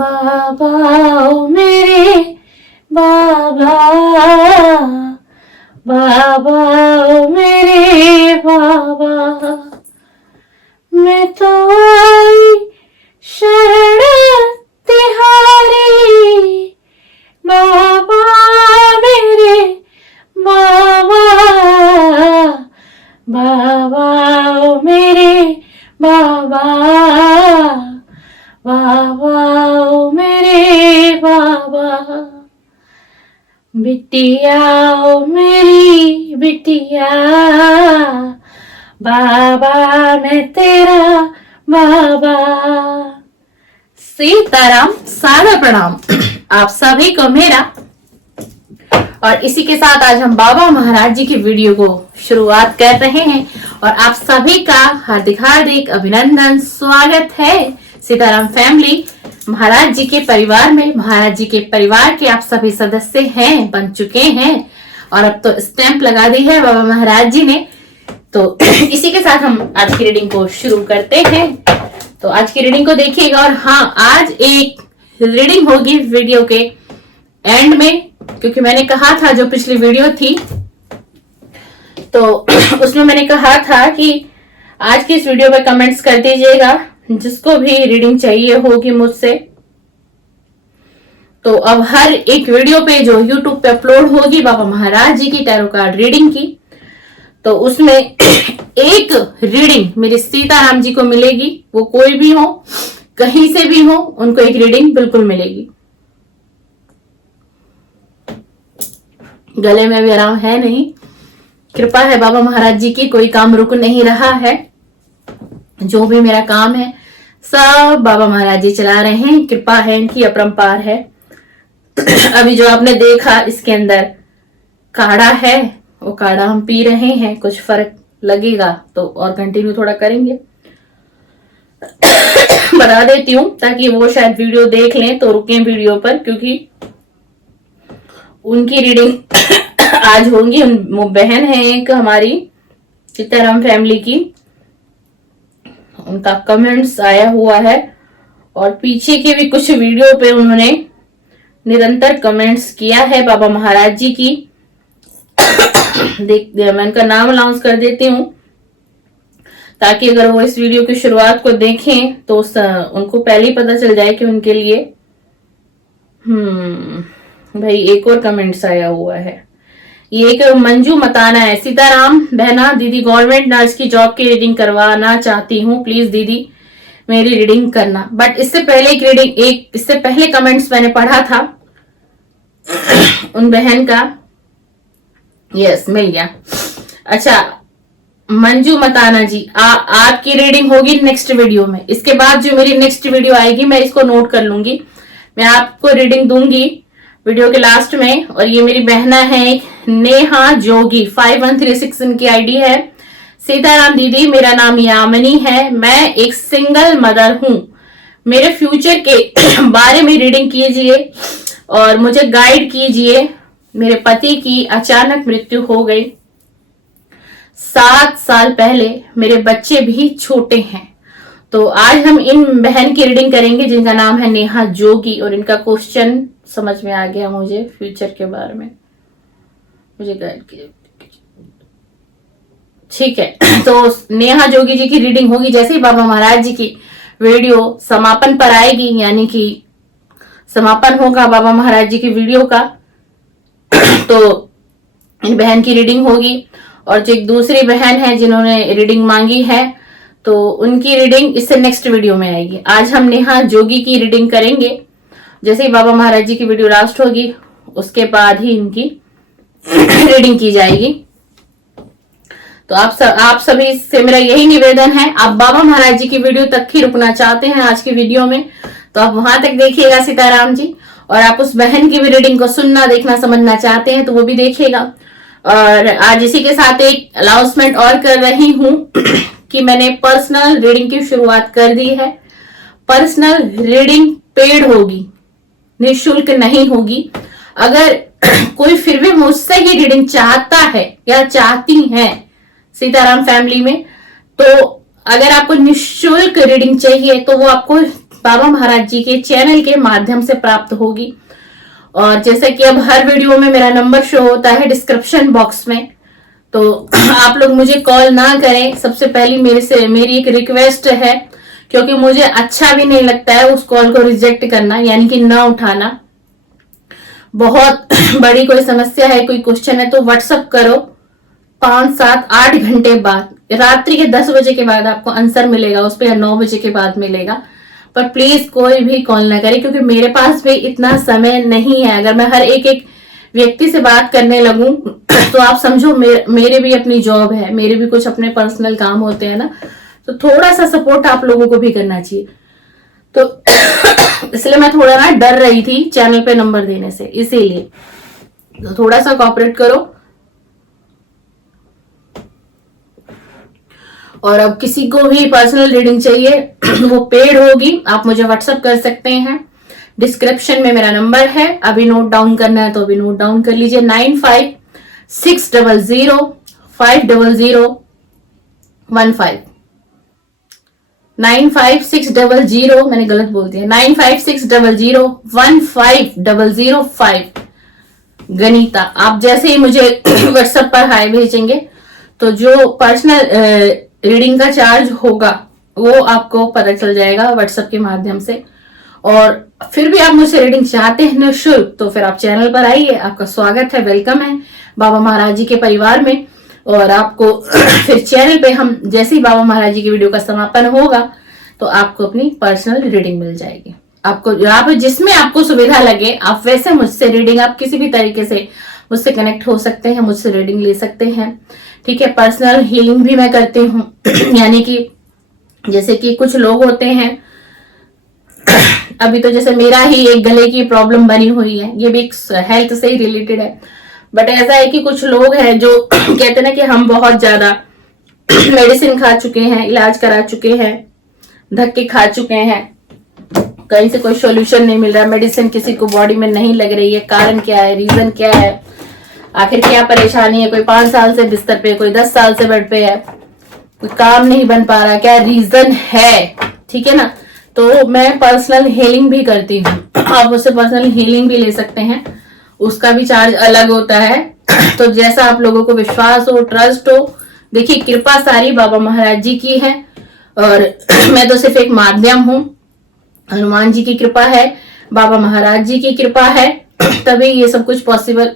बाबा ओ मेरे बाबा, बाबा ओ मेरे बाबा, मैं तो आई शरण तिहारी, बाबा मेरे बाबा, बाबा ओ मेरे बाबा, बाबा ओ मेरे बाबा, बिटिया ओ मेरी बिटिया, बाबा मैं तेरा बाबा। सीताराम, सादर प्रणाम आप सभी को मेरा। और इसी के साथ आज हम बाबा महाराज जी की वीडियो को शुरुआत कर रहे हैं और आप सभी का हार्दिक हार्दिक अभिनंदन, स्वागत है सीताराम फैमिली महाराज जी के परिवार में। महाराज जी के परिवार के आप सभी सदस्य हैं, बन चुके हैं और अब तो स्टैंप लगा दी है बाबा महाराज जी ने। तो इसी के साथ हम आज की रीडिंग को शुरू करते हैं। तो आज की रीडिंग को देखिएगा और हाँ, आज एक रीडिंग होगी वीडियो के एंड में, क्योंकि मैंने कहा था जो पिछली वीडियो थी तो उसमें मैंने कहा था कि आज की इस वीडियो पे कमेंट्स कर दीजिएगा जिसको भी रीडिंग चाहिए होगी मुझसे। तो अब हर एक वीडियो पे जो YouTube पे अपलोड होगी बाबा महाराज जी की टैरो कार्ड रीडिंग की, तो उसमें एक रीडिंग मेरे सीताराम जी को मिलेगी। वो कोई भी हो, कहीं से भी हो, उनको एक रीडिंग बिल्कुल मिलेगी। गले में भी आराम है नहीं, कृपा है बाबा महाराज जी की, कोई काम रुक नहीं रहा है। जो भी मेरा काम है सब बाबा महाराज जी चला रहे हैं, कृपा है इनकी अपरंपार है। अभी जो आपने देखा इसके अंदर काढ़ा है, वो काढ़ा हम पी रहे हैं, कुछ फर्क लगेगा तो और कंटिन्यू थोड़ा करेंगे। बता देती हूँ ताकि वो शायद वीडियो देख लें तो रुकें वीडियो पर, क्योंकि उनकी रीडिंग आज होंगी। वो बहन है एक हमारी सीताराम फैमिली की, उनका कमेंट्स आया हुआ है और पीछे के भी कुछ वीडियो पे उन्होंने निरंतर कमेंट्स किया है बाबा महाराज जी की। मैं उनका नाम अनाउंस कर देती हूँ ताकि अगर वो इस वीडियो की शुरुआत को देखें तो उनको पहले ही पता चल जाए कि उनके लिए भाई एक और कमेंट्स आया हुआ है। ये एक मंजू मताना है। सीताराम बहना दीदी, गवर्नमेंट नर्स की जॉब की रीडिंग करवाना चाहती हूँ, प्लीज दीदी मेरी रीडिंग करना। बट इससे पहले इससे पहले कमेंट्स मैंने पढ़ा था उन बहन का। यस, मिल गया। अच्छा मंजू मताना जी, आपकी रीडिंग होगी नेक्स्ट वीडियो में। इसके बाद जो मेरी नेक्स्ट वीडियो आएगी मैं इसको नोट कर लूंगी, मैं आपको रीडिंग दूंगी वीडियो के लास्ट में। और ये मेरी बहना है एक नेहा जोगी, 5136 इनकी आईडी है। सीताराम दीदी, मेरा नाम यामिनी है, मैं एक सिंगल मदर हूँ, मेरे फ्यूचर के बारे में रीडिंग कीजिए और मुझे गाइड कीजिए। मेरे पति की अचानक मृत्यु हो गई 7 साल पहले, मेरे बच्चे भी छोटे हैं। तो आज हम इन बहन की रीडिंग करेंगे जिनका नाम है नेहा जोगी। और इनका क्वेश्चन समझ में आ गया मुझे फ्यूचर के बारे में, मुझे गाइड कीजिए, ठीक है। तो नेहा जोगी जी की रीडिंग होगी जैसे ही बाबा महाराज जी की वीडियो समापन पर आएगी, यानी कि समापन होगा बाबा महाराज जी की वीडियो का, तो इन बहन की रीडिंग होगी। और जो एक दूसरी बहन है जिन्होंने रीडिंग मांगी है, तो उनकी रीडिंग इससे नेक्स्ट वीडियो में आएगी। आज हम नेहा जोगी की रीडिंग करेंगे जैसे ही बाबा महाराज जी की वीडियो लास्ट होगी, उसके बाद ही इनकी रीडिंग की जाएगी। तो आप सभी से मेरा यही निवेदन है, आप बाबा महाराज जी की वीडियो तक ही रुकना चाहते हैं आज की वीडियो में तो आप वहां तक देखिएगा सीताराम जी। और आप उस बहन की भी रीडिंग को सुनना, देखना, समझना चाहते हैं तो वो भी देखिएगा। और आज इसी के साथ एक अनाउंसमेंट और कर रही हूं कि मैंने पर्सनल रीडिंग की शुरुआत कर दी है। पर्सनल रीडिंग पेड होगी, निःशुल्क नहीं होगी। अगर कोई फिर भी मुझसे ही रीडिंग चाहता है या चाहती है सीताराम फैमिली में, तो अगर आपको निःशुल्क रीडिंग चाहिए तो वो आपको बाबा महाराज जी के चैनल के माध्यम से प्राप्त होगी। और जैसे कि अब हर वीडियो में मेरा नंबर शो होता है डिस्क्रिप्शन बॉक्स में, तो आप लोग मुझे कॉल ना करें। सबसे पहली मेरी एक रिक्वेस्ट है, क्योंकि मुझे अच्छा भी नहीं लगता है उस कॉल को रिजेक्ट करना, यानी कि ना उठाना। बहुत बड़ी कोई समस्या है, कोई क्वेश्चन है तो व्हाट्सअप करो 5, 7, 8 घंटे बाद, रात्रि के 10 बजे के बाद आपको आंसर मिलेगा उस पर, या 9 बजे के बाद मिलेगा। पर प्लीज कोई भी कॉल ना करे, क्योंकि मेरे पास भी इतना समय नहीं है। अगर मैं हर एक व्यक्ति से बात करने लगूं तो आप समझो मेरे भी अपनी जॉब है, मेरे भी कुछ अपने पर्सनल काम होते हैं ना, तो थोड़ा सा सपोर्ट आप लोगों को भी करना चाहिए। तो इसलिए मैं थोड़ा ना डर रही थी चैनल पे नंबर देने से, इसीलिए तो थोड़ा सा कोऑपरेट करो। और अब किसी को भी पर्सनल रीडिंग चाहिए वो पेड होगी, आप मुझे व्हाट्सएप कर सकते हैं। डिस्क्रिप्शन में मेरा नंबर है, अभी नोट डाउन करना है तो अभी नोट डाउन कर लीजिए। 9560050015 9560, मैंने गलत बोल दिया, 9560015005 गनीता। आप जैसे ही मुझे व्हाट्सएप पर हाय भेजेंगे तो जो पर्सनल रीडिंग का चार्ज होगा वो आपको पता चल जाएगा व्हाट्सएप के माध्यम से। और फिर भी आप मुझसे रीडिंग चाहते हैं निःशुल्क, तो फिर आप चैनल पर आइए, आपका स्वागत है, वेलकम है बाबा महाराज जी के परिवार में। और आपको फिर चैनल पे हम जैसे ही बाबा महाराज जी की वीडियो का समापन होगा तो आपको अपनी पर्सनल रीडिंग मिल जाएगी। आपको यहाँ पे जिसमें आपको सुविधा लगे आप वैसे मुझसे रीडिंग, आप किसी भी तरीके से मुझसे कनेक्ट हो सकते हैं, मुझसे रीडिंग ले सकते हैं। ठीक है, पर्सनल हीलिंग भी मैं करती हूँ यानी कि जैसे कि कुछ लोग होते हैं, अभी तो जैसे मेरा ही एक गले की प्रॉब्लम बनी हुई है, ये भी एक हेल्थ से ही रिलेटेड है। बट ऐसा है कि कुछ लोग हैं जो कहते हैं ना कि हम बहुत ज्यादा मेडिसिन खा चुके हैं, इलाज करा चुके हैं, धक्के खा चुके हैं, कहीं से कोई सॉल्यूशन नहीं मिल रहा, मेडिसिन किसी को बॉडी में नहीं लग रही है, कारण क्या है, रीजन क्या है, आखिर क्या परेशानी है। कोई 5 साल से बिस्तर पे, कोई 10 साल से बेड पे है, कोई काम नहीं बन पा रहा, क्या रीजन है। ठीक है ना, तो मैं पर्सनल हीलिंग भी करती हूँ, आप उससे पर्सनल हीलिंग भी ले सकते हैं, उसका भी चार्ज अलग होता है। तो जैसा आप लोगों को विश्वास हो, ट्रस्ट हो। देखिए, कृपा सारी बाबा महाराज जी की है और मैं तो सिर्फ एक माध्यम हूँ। हनुमान जी की कृपा है, बाबा महाराज जी की कृपा है, तभी ये सब कुछ पॉसिबल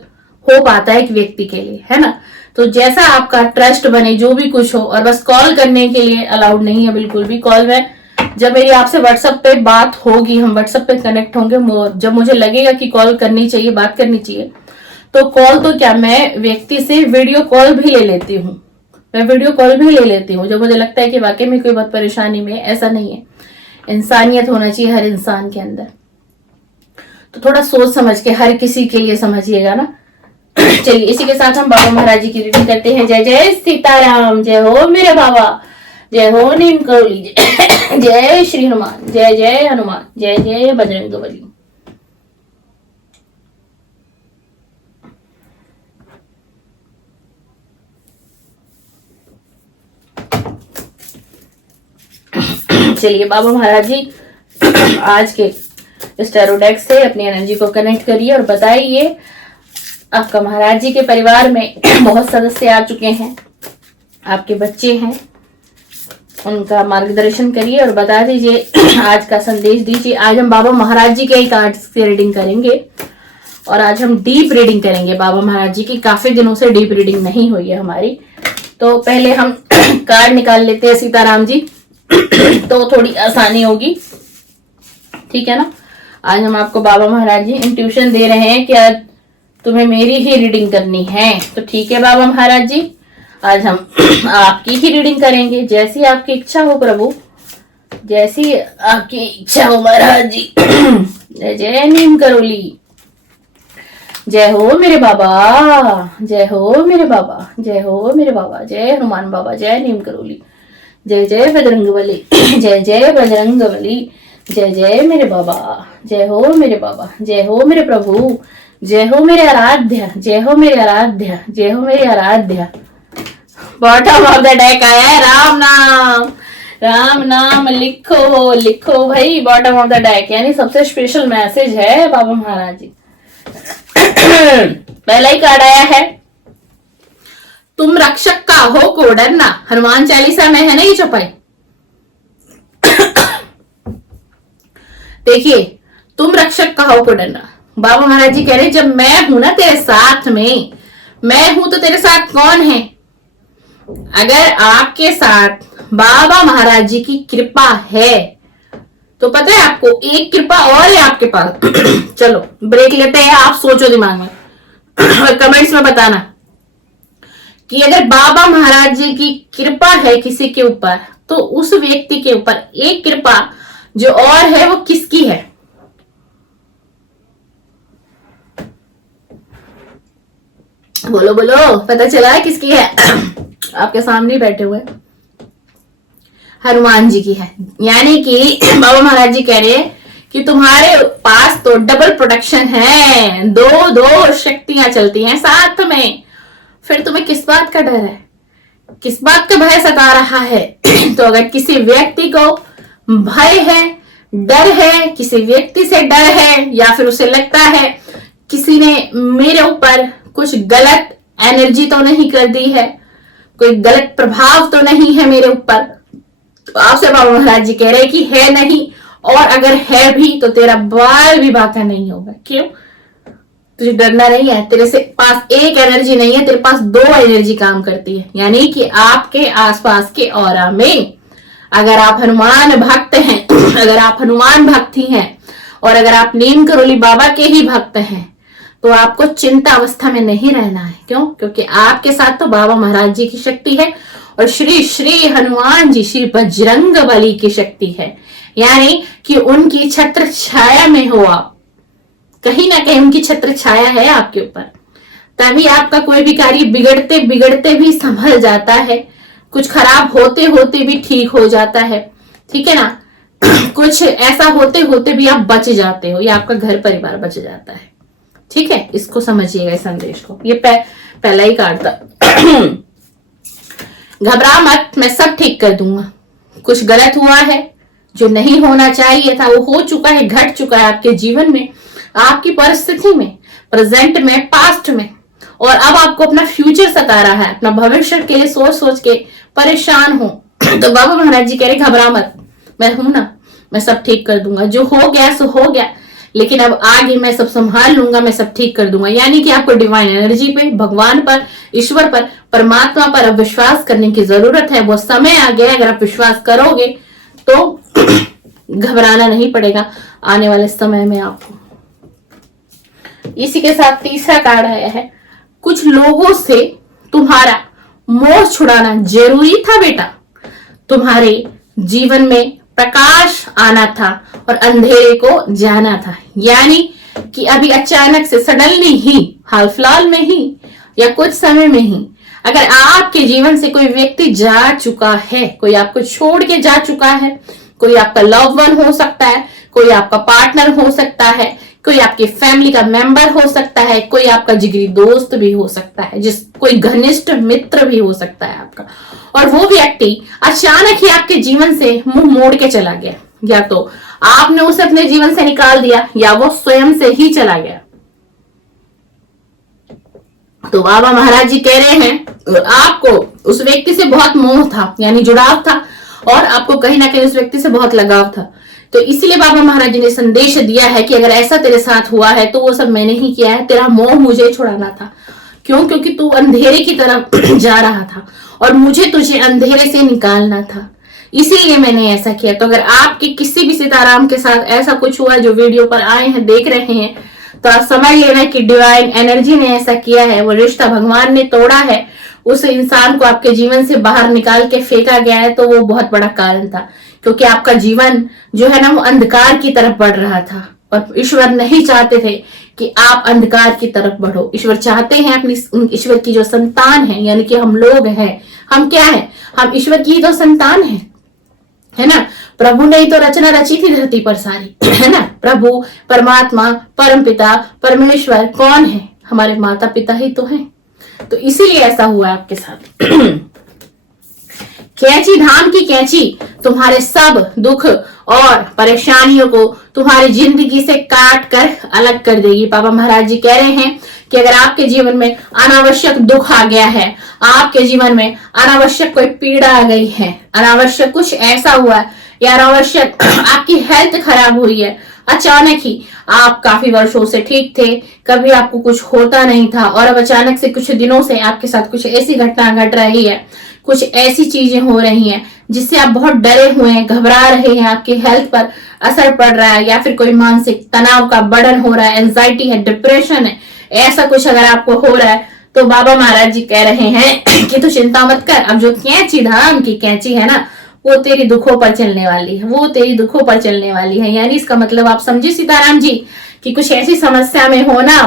हो पाता है एक व्यक्ति के लिए, है ना। तो जैसा आपका ट्रस्ट बने, जो भी कुछ हो। और बस कॉल करने के लिए अलाउड नहीं है बिल्कुल भी। कॉल में जब मेरी आपसे व्हाट्सएप पे बात होगी, हम व्हाट्सएप पे कनेक्ट होंगे, जब मुझे लगेगा कि कॉल करनी चाहिए, बात करनी चाहिए, तो कॉल तो क्या, मैं व्यक्ति से वीडियो कॉल भी ले लेती हूँ, मैं वीडियो कॉल भी ले लेती हूँ जब मुझे लगता है कि वाकई में कोई बहुत परेशानी में। ऐसा नहीं है, इंसानियत होना चाहिए हर इंसान के अंदर। तो थोड़ा सोच समझ के हर किसी के लिए समझिएगा ना। चलिए, इसी के साथ हम बाबा महाराज जी की रीडिंग करते हैं। जय जय सीताराम, जय हो मेरे बाबा, जय हो नीम करोली, जय श्री हनुमान, जय जय हनुमान, जय जय बजरंगबली। चलिए, बाबा महाराज जी आज के इस टैरो डेक से अपनी एनर्जी को कनेक्ट करिए और बताइए आपका महाराज जी के परिवार में बहुत सदस्य आ चुके हैं, आपके बच्चे हैं, उनका मार्गदर्शन करिए और बता दीजिए, आज का संदेश दीजिए। आज हम बाबा महाराज जी के ही कार्ड से रीडिंग करेंगे और आज हम डीप रीडिंग करेंगे बाबा महाराज जी की। काफी दिनों से डीप रीडिंग नहीं हुई है हमारी, तो पहले हम कार्ड निकाल लेते हैं सीताराम जी, तो थोड़ी आसानी होगी। ठीक है ना। आज हम आपको बाबा महाराज जी इंट्यूशन दे रहे हैं कि आज तुम्हें मेरी ही रीडिंग करनी है, तो ठीक है बाबा महाराज जी, आज हम आपकी ही रीडिंग करेंगे। जैसी आपकी इच्छा हो प्रभु, जैसी आपकी इच्छा हो महाराज जी। जय जय नीम करोली, जय हो मेरे बाबा, जय हो मेरे बाबा, जय हो मेरे बाबा, जय हनुमान बाबा, जय नीम करोली, जय जय बजरंगबली, जय जय बजरंगबली, जय जय मेरे बाबा, जय हो मेरे बाबा, जय हो मेरे प्रभु, जय हो मेरे आराध्य, जय हो मेरे आराध्य, जय हो मेरे आराध्य। बॉटम ऑफ द डेक आया है राम नाम, राम नाम लिखो लिखो भाई, बॉटम ऑफ द डेक, यानी सबसे स्पेशल मैसेज है बाबा महाराज जी। पहला ही कार्ड आया है, तुम रक्षक का हो को डरना। हनुमान चालीसा में है ना ये चौपाई। देखिए, तुम रक्षक का हो को डरना। बाबा महाराज जी कह रहे जब मैं हूं ना तेरे साथ में, मैं हूं तो तेरे साथ कौन है? अगर आपके साथ बाबा महाराज जी की कृपा है तो पता है आपको, एक कृपा और है आपके पास। चलो ब्रेक लेते हैं, आप सोचो दिमाग में और कमेंट्स में बताना कि अगर बाबा महाराज जी की कृपा है किसी के ऊपर तो उस व्यक्ति के ऊपर एक कृपा जो और है वो किसकी है? बोलो बोलो, पता चला है किसकी है? आपके सामने बैठे हुए हनुमान जी की है। यानी कि बाबा महाराज जी कह रहे हैं कि तुम्हारे पास तो डबल प्रोटेक्शन है, दो दो शक्तियां चलती हैं साथ में, फिर तुम्हें किस बात का डर है, किस बात का भय सता रहा है? तो अगर किसी व्यक्ति को भय है, डर है, किसी व्यक्ति से डर है, या फिर उसे लगता है किसी ने मेरे ऊपर कुछ गलत एनर्जी तो नहीं कर दी है, कोई गलत प्रभाव तो नहीं है मेरे ऊपर, तो आपसे बाबा महाराज जी कह रहे हैं कि है नहीं, और अगर है भी तो तेरा बाल भी बाका नहीं होगा। क्यों? तुझे डरना नहीं है, तेरे से पास एक एनर्जी नहीं है, तेरे पास दो एनर्जी काम करती है। यानी कि आपके आसपास के ऑरा में अगर आप हनुमान भक्त हैं, अगर आप हनुमान भक्ति हैं, और अगर आप नीम करोली बाबा के ही भक्त हैं, तो आपको चिंता अवस्था में नहीं रहना है। क्यों? क्योंकि आपके साथ तो बाबा महाराज जी की शक्ति है और श्री श्री हनुमान जी, श्री बजरंग बली की शक्ति है। यानी कि उनकी छत्र छाया में हो आप, कहीं ना कहीं उनकी छत्र छाया है आपके ऊपर, तभी आपका कोई भी कार्य बिगड़ते बिगड़ते भी संभल जाता है, कुछ खराब होते होते भी ठीक हो जाता है। ठीक है ना? कुछ ऐसा होते होते भी आप बच जाते हो, या आपका घर परिवार बच जाता है। ठीक है, इसको समझिएगा इस संदेश को। ये पहला ही कार्ड था। घबरा मत, मैं सब ठीक कर दूंगा। कुछ गलत हुआ है, जो नहीं होना चाहिए था वो हो चुका है, घट चुका है आपके जीवन में, आपकी परिस्थिति में, प्रेजेंट में, पास्ट में, और अब आपको अपना फ्यूचर सता रहा है। अपना भविष्य के लिए सोच सोच के परेशान हो। तो बाबा महाराज जी कह रहे घबरा मत, मैं हूं ना, मैं सब ठीक कर दूंगा। जो हो गया सो हो गया, लेकिन अब आगे मैं सब संभाल लूंगा, मैं सब ठीक कर दूंगा। यानी कि आपको डिवाइन एनर्जी पे, भगवान पर, ईश्वर पर, परमात्मा पर अब विश्वास करने की जरूरत है। वो समय आ गया, अगर आप विश्वास करोगे तो घबराना नहीं पड़ेगा आने वाले समय में आपको। इसी के साथ तीसरा कार्ड आया है, कुछ लोगों से तुम्हारा मोह छुड़ाना जरूरी था बेटा। तुम्हारे जीवन में प्रकाश आना था और अंधेरे को जाना था। यानी कि अभी अचानक से, सडनली ही, हाल फिलहाल में ही या कुछ समय में ही अगर आपके जीवन से कोई व्यक्ति जा चुका है, कोई आपको छोड़ के जा चुका है, कोई आपका लव वन हो सकता है, कोई आपका पार्टनर हो सकता है, कोई आपकी फैमिली का मेंबर हो सकता है, कोई आपका जिगरी दोस्त भी हो सकता है, कोई घनिष्ठ मित्र भी हो सकता है आपका, और वो व्यक्ति अचानक ही आपके जीवन से मुंह मोड़ के चला गया, या तो आपने उसे अपने जीवन से निकाल दिया या वो स्वयं से ही चला गया। तो बाबा महाराज जी कह रहे हैं आपको उस व्यक्ति से बहुत मोह था, यानी जुड़ाव था, और आपको कहीं ना कहीं उस व्यक्ति से बहुत लगाव था। तो इसीलिए बाबा महाराज जी ने संदेश दिया है कि अगर ऐसा तेरे साथ हुआ है तो वो सब मैंने ही किया है, तेरा मोह मुझे छुड़ाना था। क्यों? क्योंकि तू अंधेरे की तरफ जा रहा था और मुझे तुझे अंधेरे से निकालना था, इसीलिए मैंने ऐसा किया। तो अगर आपके किसी भी सीताराम के साथ ऐसा कुछ हुआ, जो वीडियो पर आए हैं, देख रहे हैं, तो आप समझ लेना कि डिवाइन एनर्जी ने ऐसा किया है, वो रिश्ता भगवान ने तोड़ा है, उस इंसान को आपके जीवन से बाहर निकाल के फेंका गया है। तो वो बहुत बड़ा कारण था, क्योंकि आपका जीवन जो है ना वो अंधकार की तरफ बढ़ रहा था, और ईश्वर नहीं चाहते थे कि आप अंधकार की तरफ बढ़ो। ईश्वर चाहते हैं अपनी, ईश्वर की जो संतान है, यानी कि हम लोग हैं, हम क्या है, हम ईश्वर की तो संतान है ना। प्रभु ने ही तो रचना रची थी धरती पर सारी, है ना। प्रभु, परमात्मा, परमपिता, परमेश्वर कौन है? हमारे माता पिता ही तो हैं। तो इसीलिए ऐसा हुआ आपके साथ। कैंची धाम की कैंची तुम्हारे सब दुख और परेशानियों को तुम्हारी जिंदगी से काट कर अलग कर देगी। बाबा महाराज जी कह रहे हैं कि अगर आपके जीवन में अनावश्यक दुख आ गया है, आपके जीवन में अनावश्यक कोई पीड़ा आ गई है, अनावश्यक कुछ ऐसा हुआ है या अनावश्यक आपकी हेल्थ खराब हुई है, अचानक ही आप काफी वर्षों से ठीक थे, कभी आपको कुछ होता नहीं था और अब अचानक से कुछ दिनों से आपके साथ कुछ ऐसी घटना घट रही है, कुछ ऐसी चीजें हो रही हैं जिससे आप बहुत डरे हुए हैं, घबरा रहे हैं, आपकी हेल्थ पर असर पड़ रहा है या फिर कोई मानसिक तनाव का बर्डन हो रहा है, एंजाइटी है, डिप्रेशन है, ऐसा कुछ अगर आपको हो रहा है तो बाबा महाराज जी कह रहे हैं कि तू चिंता मत कर। अब जो कैंची धाम की कैंची है ना, वो तेरी दुखों पर चलने वाली है, वो तेरी दुखों पर चलने वाली है। यानी इसका मतलब आप समझे सीताराम जी कि कुछ ऐसी समस्या में हो ना,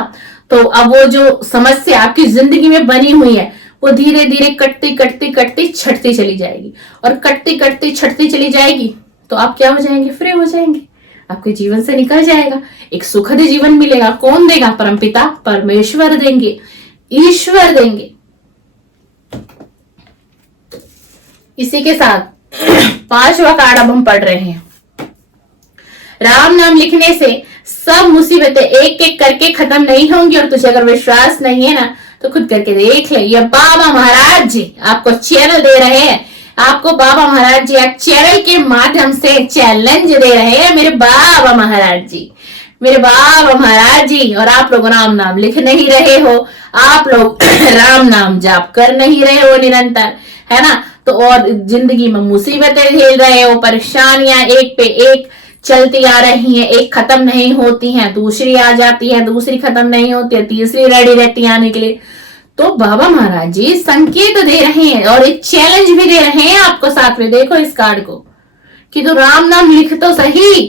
तो अब वो जो समस्या आपकी जिंदगी में बनी हुई है वो धीरे धीरे कटती कटती कटती छटती चली जाएगी और कटती कटती छटती चली जाएगी तो आप क्या हो जाएंगे, फ्री हो जाएंगे, आपके जीवन से निकल जाएगा, एक सुखद जीवन मिलेगा। कौन देगा? परमपिता परमेश्वर देंगे, ईश्वर देंगे। इसी के साथ 5वां कार्ड अब हम पढ़ रहे हैं। राम नाम लिखने से सब मुसीबतें एक एक करके खत्म नहीं होंगी और तुझे अगर विश्वास नहीं है ना तो खुद करके देख ले। ये बाबा महाराज जी आपको चैनल दे रहे हैं, आपको बाबा महाराज जी एक चैनल के माध्यम से चैलेंज दे रहे हैं। मेरे बाबा महाराज जी, मेरे बाबा महाराज जी, और आप लोग राम नाम लिख नहीं रहे हो, आप लोग राम नाम जाप कर नहीं रहे हो निरंतर, है ना, तो और जिंदगी में मुसीबतें झेल रहे हो, परेशानियां एक पे एक चलती आ रही हैं, एक खत्म नहीं होती हैं, दूसरी आ जाती है, दूसरी खत्म नहीं होती है, तीसरी रेडी रहती है आने के लिए। तो बाबा महाराज जी संकेत दे रहे हैं और एक चैलेंज भी दे रहे हैं आपको साथ में। देखो इस कार्ड को कि तो राम नाम लिख तो सही,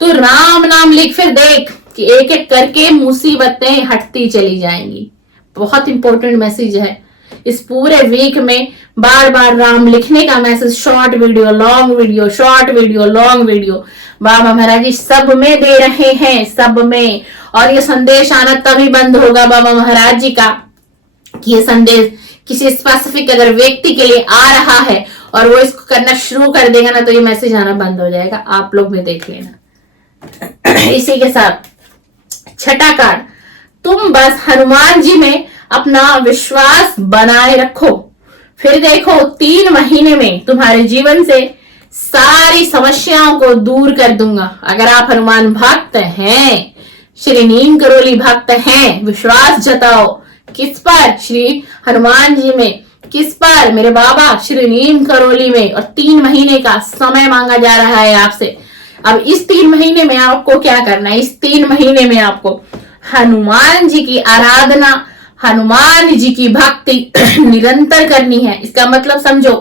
तो राम नाम लिख, फिर देख कि एक एक करके मुसीबतें हटती चली जाएंगी। बहुत इंपॉर्टेंट मैसेज है इस पूरे वीक में। बार बार राम लिखने का message, short video, long video, short video, long video, बाबा महाराज जी सब में दे रहे हैं, सब में। और ये संदेश आना तभी बंद होगा बाबा महाराज जी का कि ये संदेश किसी स्पेसिफिक अगर व्यक्ति के लिए आ रहा है और वो इसको करना शुरू कर देगा ना तो ये मैसेज आना बंद हो जाएगा। आप लोग भी देख लेना। इसी के साथ 6ठा कार्ड, तुम बस हनुमान जी में अपना विश्वास बनाए रखो, फिर देखो 3 महीने में तुम्हारे जीवन से सारी समस्याओं को दूर कर दूंगा। अगर आप हनुमान भक्त हैं, श्री नीम करोली भक्त हैं, विश्वास जताओ। किस पर? श्री हनुमान जी में। किस पर? मेरे बाबा श्री नीम करोली में। और 3 महीने का समय मांगा जा रहा है आपसे। अब इस 3 महीने में आपको क्या करना है? इस 3 महीने में आपको हनुमान जी की आराधना, हनुमान जी की भक्ति निरंतर करनी है। इसका मतलब समझो,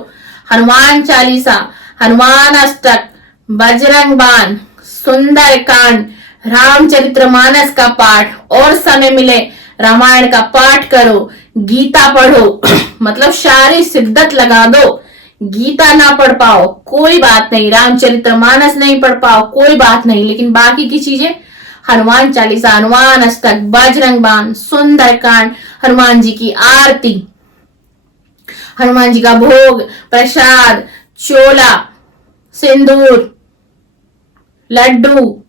हनुमान चालीसा, हनुमान अष्टक, बजरंग बाण, सुंदर कांड, रामचरितमानस का पाठ, और समय मिले रामायण का पाठ करो, गीता पढ़ो मतलब सारी शिद्दत लगा दो। गीता ना पढ़ पाओ कोई बात नहीं, रामचरितमानस नहीं पढ़ पाओ कोई बात नहीं, लेकिन बाकी की चीजें हनुमान चालीसा, हनुमान अष्टक, बजरंग बाण, सुंदर कांड, हनुमान जी की आरती, हनुमान जी का भोग, प्रसाद, चोला, सिंदूर, लड्डू,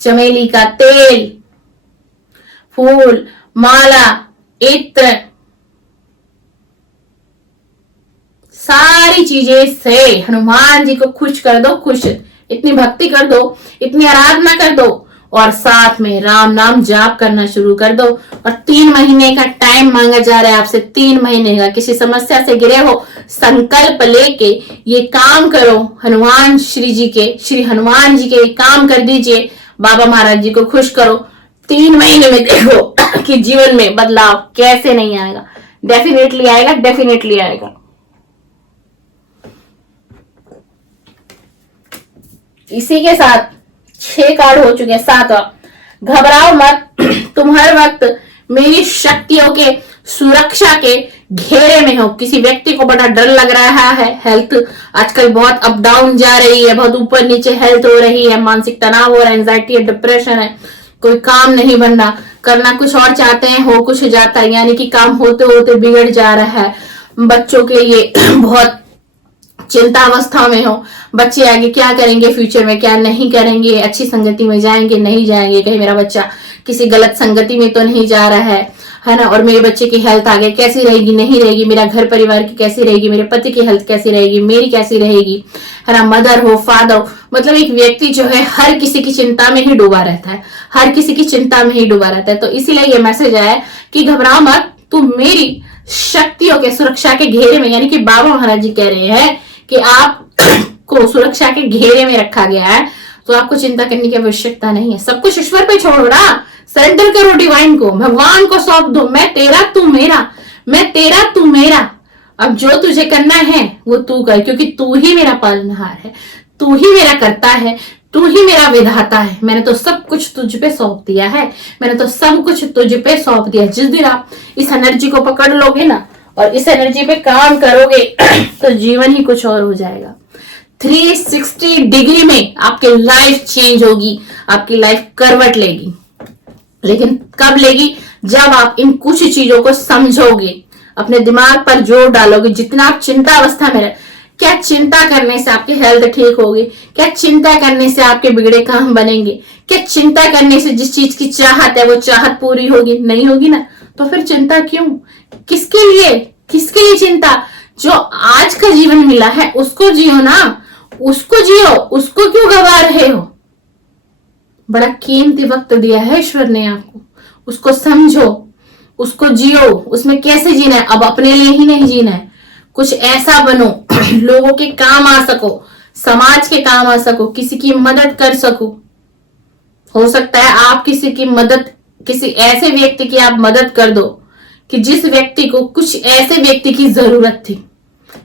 चमेली का तेल, फूल, माला, इत्र, सारी चीजें से हनुमान जी को खुश कर दो। खुश, इतनी भक्ति कर दो, इतनी आराधना कर दो और साथ में राम नाम जाप करना शुरू कर दो। और 3 महीने का टाइम मांगा जा रहा है आपसे, 3 महीने का। किसी समस्या से घिरे हो, संकल्प लेके ये काम करो, हनुमान श्री जी के, श्री हनुमान जी के काम कर दीजिए, बाबा महाराज जी को खुश करो। 3 महीने में देखो कि जीवन में बदलाव कैसे नहीं आएगा। डेफिनेटली आएगा, डेफिनेटली आएगा। इसी के साथ 6 कार्ड हो चुके हैं। 7वां, घबराओ मत, तुम हर वक्त मेरी शक्तियों के सुरक्षा के घेरे में हो। किसी व्यक्ति को बड़ा डर लग रहा है, हेल्थ आजकल बहुत अप डाउन जा रही है, बहुत ऊपर नीचे हेल्थ हो रही है, मानसिक तनाव हो रहा है, एंजाइटी है, डिप्रेशन है, कोई काम नहीं बन रहा, करना कुछ और चाहते हैं, हो कुछ जाता है, यानी कि काम होते होते बिगड़ जा रहा है। बच्चों के लिए बहुत चिंता अवस्था में हो, बच्चे आगे क्या करेंगे, फ्यूचर में क्या नहीं करेंगे, अच्छी संगति में जाएंगे नहीं जाएंगे, कहीं मेरा बच्चा किसी गलत संगति में तो नहीं जा रहा है ना, और मेरे बच्चे की हेल्थ आगे कैसी रहेगी नहीं रहेगी, मेरा घर परिवार की कैसी रहेगी, मेरे पति की हेल्थ कैसी रहेगी, मेरी कैसी रहेगी, है ना, मदर हो फादर हो, मतलब एक व्यक्ति जो है हर किसी की चिंता में ही डूबा रहता है, हर किसी की चिंता में ही डूबा रहता है। तो इसीलिए ये मैसेज आया कि घबरा मत, तू मेरी शक्तियों के सुरक्षा के घेरे में, यानी कि बाबा महाराज जी कह रहे हैं कि आप को सुरक्षा के घेरे में रखा गया है, तो आपको चिंता करने की आवश्यकता नहीं है। सब कुछ ईश्वर पे छोड़ो ना, सरेंडर करो डिवाइन को, भगवान को सौंप दो, मैं तेरा तू मेरा, मैं तेरा तू मेरा। अब जो तुझे करना है वो तू कर, क्योंकि तू ही मेरा पालनहार है, तू ही मेरा करता है, तू ही मेरा विधाता है। मैंने तो सब कुछ तुझ पे सौंप दिया है, मैंने तो सब कुछ तुझ पे सौंप दिया। जिस दिन आप इस एनर्जी को पकड़ लोगे ना और इस एनर्जी पे काम करोगे तो जीवन ही कुछ और हो जाएगा। 360 डिग्री में आपकी लाइफ चेंज होगी, आपकी लाइफ करवट लेगी। लेकिन कब लेगी? जब आप इन कुछ चीजों को समझोगे, अपने दिमाग पर जोर डालोगे। जितना आप चिंता अवस्था में रहे, क्या चिंता करने से आपकी हेल्थ ठीक होगी? क्या चिंता करने से आपके बिगड़े काम बनेंगे? क्या चिंता करने से जिस चीज की चाहत है वो चाहत पूरी होगी? नहीं होगी ना। तो फिर चिंता क्यों? किसके लिए? किसके लिए चिंता? जो आज का जीवन मिला है उसको जियो ना, उसको जियो, उसको क्यों गवा रहे हो? बड़ा कीमती वक्त दिया है ईश्वर ने आपको, उसको समझो, उसको जियो। उसमें कैसे जीना है? अब अपने लिए ही नहीं जीना है, कुछ ऐसा बनो लोगों के काम आ सको, समाज के काम आ सको, किसी की मदद कर सको। हो सकता है आप किसी की मदद, किसी ऐसे व्यक्ति की आप मदद कर दो कि जिस व्यक्ति को कुछ ऐसे व्यक्ति की जरूरत थी,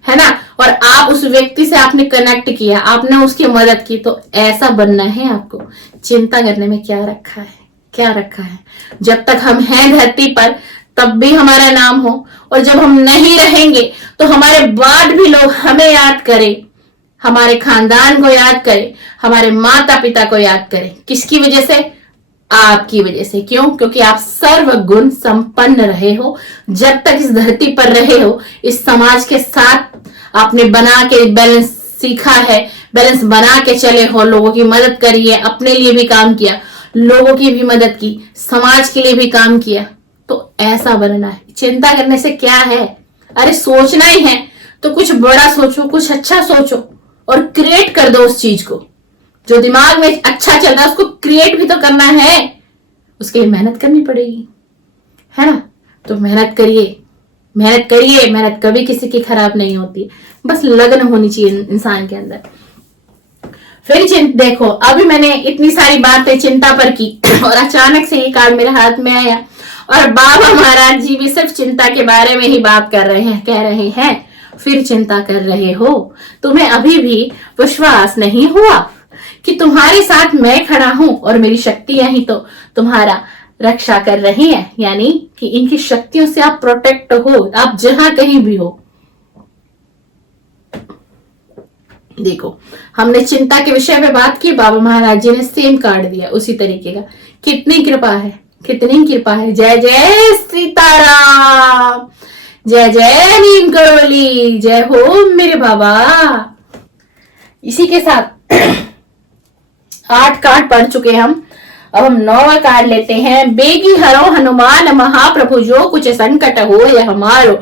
है ना, और आप उस व्यक्ति से आपने कनेक्ट किया, आपने उसकी मदद की। तो ऐसा बनना है आपको। चिंता करने में क्या रखा है? क्या रखा है? जब तक हम हैं धरती पर तब भी हमारा नाम हो, और जब हम नहीं रहेंगे तो हमारे बाद भी लोग हमें याद करें, हमारे खानदान को याद करें, हमारे माता पिता को याद करें। किसकी वजह से? आपकी वजह से। क्यों? क्योंकि आप सर्वगुण संपन्न रहे हो। जब तक इस धरती पर रहे हो, इस समाज के साथ आपने बना के बैलेंस सीखा है, बैलेंस बना के चले हो, लोगों की मदद करी है, अपने लिए भी काम किया, लोगों की भी मदद की, समाज के लिए भी काम किया। तो ऐसा बनना है। चिंता करने से क्या है? अरे सोचना ही है तो कुछ बड़ा सोचो, कुछ अच्छा सोचो और क्रिएट कर दो उस चीज को। जो दिमाग में अच्छा चल रहा है उसको क्रिएट भी तो करना है, उसके लिए मेहनत करनी पड़ेगी, है ना। तो मेहनत करिए, मेहनत करिए। मेहनत कभी किसी की खराब नहीं होती, बस लगन होनी चाहिए इंसान के अंदर। फिर देखो, अभी मैंने इतनी सारी बातें चिंता पर की और अचानक से ये कार्ड मेरे हाथ में आया और बाबा महाराज जी भी सिर्फ चिंता के बारे में ही बात कर रहे हैं, कह रहे हैं फिर चिंता कर रहे हो? तुम्हें अभी भी विश्वास नहीं हुआ कि तुम्हारे साथ मैं खड़ा हूं और मेरी शक्तियां ही तो तुम्हारा रक्षा कर रही हैं, यानी कि इनकी शक्तियों से आप प्रोटेक्ट हो, आप जहां कहीं भी हो। देखो, हमने चिंता के विषय पे बात की, बाबा महाराज जी ने सेम कार्ड दिया उसी तरीके का। कितनी कृपा है, कितनी कृपा है। जय जय सीताराम, जय जय नीम करोली, जय हो मेरे बाबा। इसी के साथ 8 कार्ड पढ़ चुके हम, अब हम 9वां कार्ड लेते हैं। बेगी हरो हनुमान महाप्रभु, जो कुछ संकट हो ये हमारो।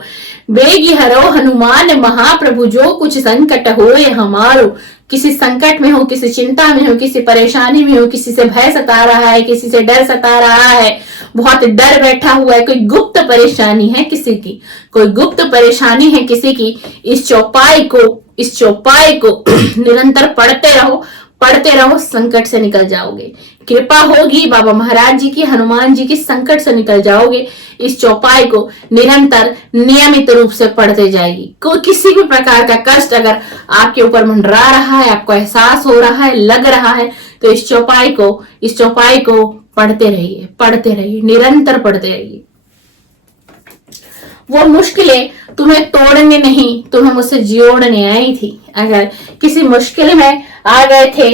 बेगी हरो हनुमान महाप्रभु, जो कुछ संकट हो ये हमारो। किसी संकट में हो, किसी चिंता में हो, किसी परेशानी में हो, किसी से भय सता रहा है, किसी से डर सता रहा है, बहुत डर बैठा हुआ है, कोई गुप्त परेशानी है किसी की, कोई गुप्त परेशानी है किसी की। इस चौपाई को निरंतर पढ़ते रहो, पढ़ते रहो, संकट से निकल जाओगे। कृपा होगी बाबा महाराज जी की, हनुमान जी की, संकट से निकल जाओगे। इस चौपाई को निरंतर नियमित रूप से पढ़ते जाएगी। कोई किसी भी प्रकार का कष्ट अगर आपके ऊपर मंडरा रहा है, आपको एहसास हो रहा है, लग रहा है, तो इस चौपाई को पढ़ते रहिए, पढ़ते रहिए, निरंतर पढ़ते रहिए। वो मुश्किलें तुम्हें तोड़ने नहीं, तुम्हें मुझसे जोड़ने आई थी। अगर किसी मुश्किल में आ गए थे,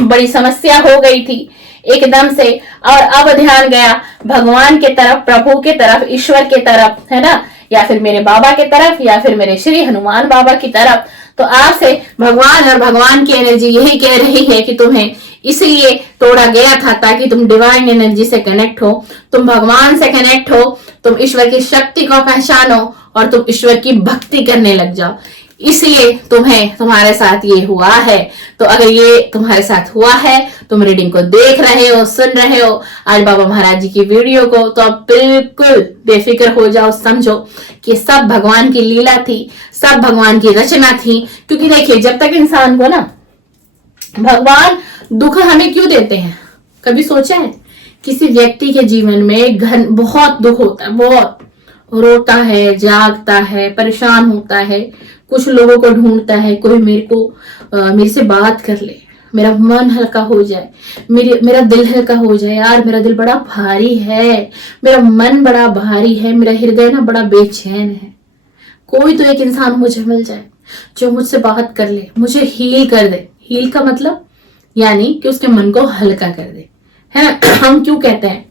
बड़ी समस्या हो गई थी एकदम से, और अब ध्यान गया भगवान के तरफ, प्रभु के तरफ, ईश्वर के तरफ, है ना, या फिर मेरे बाबा के तरफ, या फिर मेरे श्री हनुमान बाबा की तरफ, तो आपसे भगवान और भगवान की एनर्जी यही कह रही है कि तुम्हें इसलिए तोड़ा गया था ताकि तुम डिवाइन एनर्जी से कनेक्ट हो, तुम भगवान से कनेक्ट हो, तुम ईश्वर की शक्ति को पहचानो और तुम ईश्वर की भक्ति करने लग जाओ। इसलिए तुम्हारे साथ ये हुआ है। तो अगर ये तुम्हारे साथ हुआ है, तुम रीडिंग को देख रहे हो, सुन रहे हो आज बाबा महाराज जी की वीडियो को, तो आप बिल्कुल बेफिक्र हो जाओ, समझो कि सब भगवान की लीला थी, सब भगवान की रचना थी। क्योंकि देखिए, जब तक इंसान को ना भगवान दुख हमें क्यों देते हैं, कभी सोचा है? किसी व्यक्ति के जीवन में बहुत दुख होता है, बहुत रोता है, जागता है, परेशान होता है, कुछ लोगों को ढूंढता है, कोई मेरे से बात कर ले, मेरा मन हल्का हो जाए, मेरा दिल हल्का हो जाए। यार मेरा दिल बड़ा भारी है, मेरा मन बड़ा भारी है, मेरा हृदय ना बड़ा बेचैन है। कोई तो एक इंसान मुझे मिल जाए जो मुझसे बात कर ले, मुझे हील कर दे। हील का मतलब यानी कि उसके मन को हल्का कर दे, है ना। हम क्यों कहते हैं,